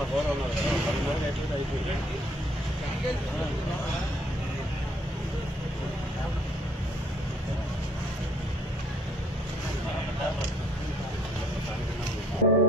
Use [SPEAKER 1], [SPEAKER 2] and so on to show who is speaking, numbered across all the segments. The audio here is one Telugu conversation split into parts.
[SPEAKER 1] వంద రెండు ఫోర్ ఉన్నారు అయిపోయింది.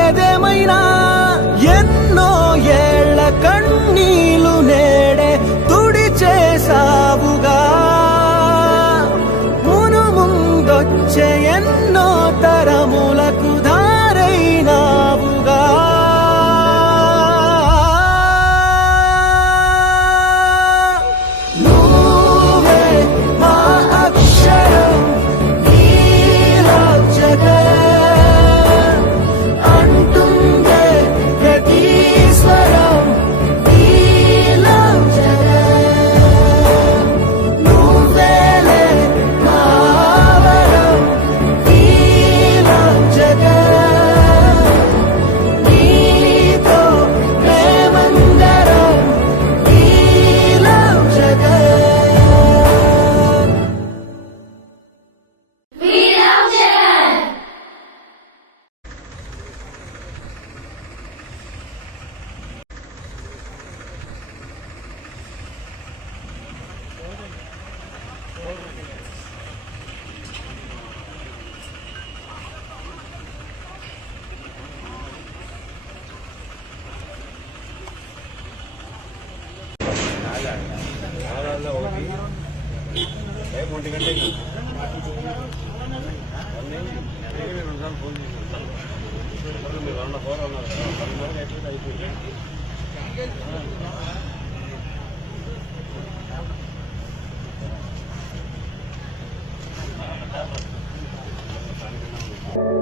[SPEAKER 2] ఏదేమైనా ఎన్నో ఏళ్ళ కన్నీలు నేడే తుడి చేసావుగా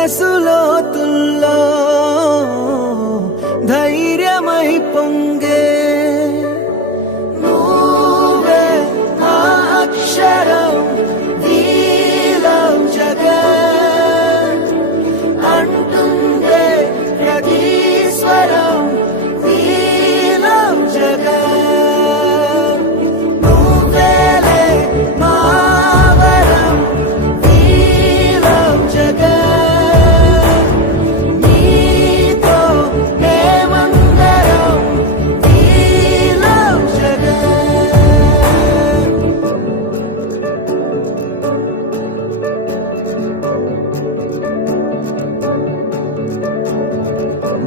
[SPEAKER 2] మనసులో తుల్లో ధైర్యమై పొంగే నువ్వే మా అక్షరం.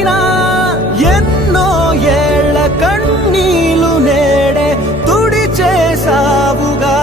[SPEAKER 2] ఏదేమైనా ఎన్నో ఏళ్ళ కన్నీలు నేడే తుడి చేసావుగా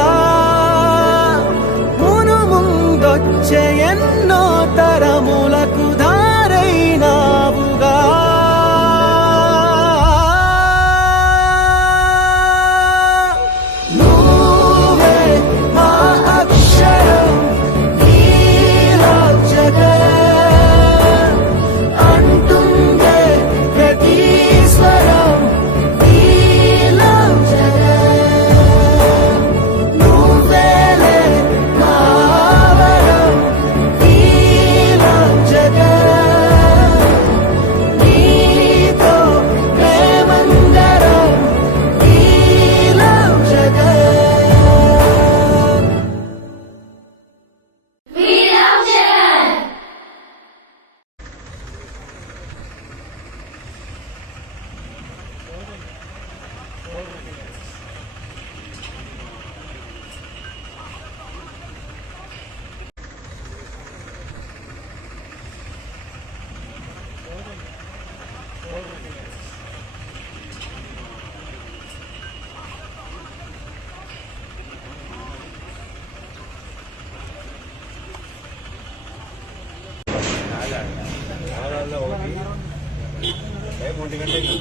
[SPEAKER 1] ఒంటి గంటకి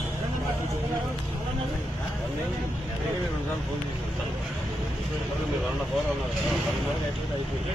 [SPEAKER 1] రెండు ఫోన్ మీరు రెండు ఫోర్ ఉన్నారు అయిపోయింది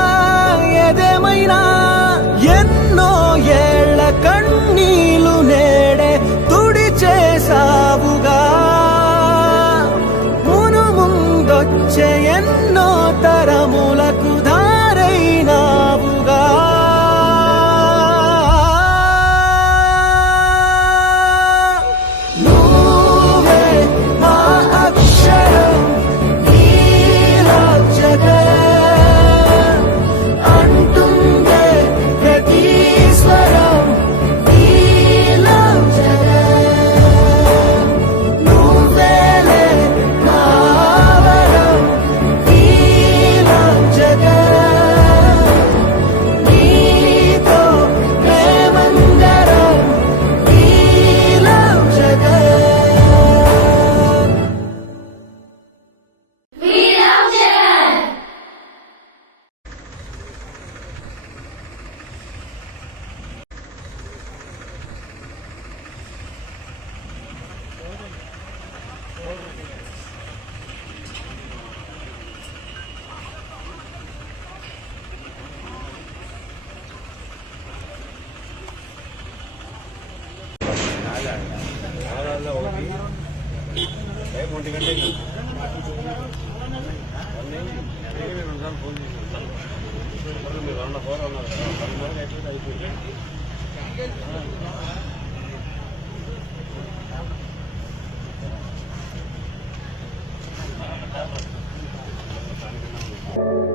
[SPEAKER 2] ఏదేమైనా ఎన్నో ఏళ్ళ కన్నీలు నేడే తుడి చేసావుగా మును ముందొచ్చే ఎన్నో తరములకు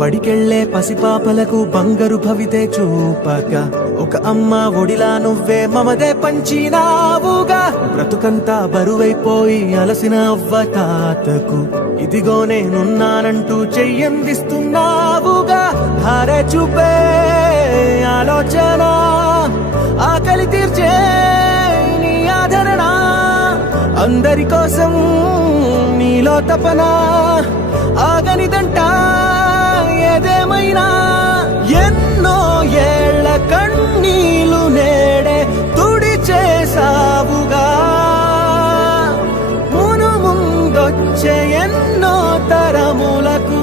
[SPEAKER 2] బడికెళ్ళే పసిపాపలకు బంగారు భవితే చూపక. ఒక అమ్మ ఒడిలా నువ్వే మమదే పంచినావుగా. బ్రతుకంతా బరువైపోయి అలసిన అవ్వ తాతకు. ఇదిగో నేనున్నానంటూ చెయ్యందిస్తున్నావుగా. ధార చూపే ఆలోచన ఆకలి తీర్చే నీ ఆదరణ. అందరి కోసం నీలో తపన ఆగనిదంటా. ఏదేమైనా ఎన్నో ఏళ్ళ కన్నీలు నేడే తుడి చేసావుగా మును ముందొచ్చే ఎన్నో తరములకు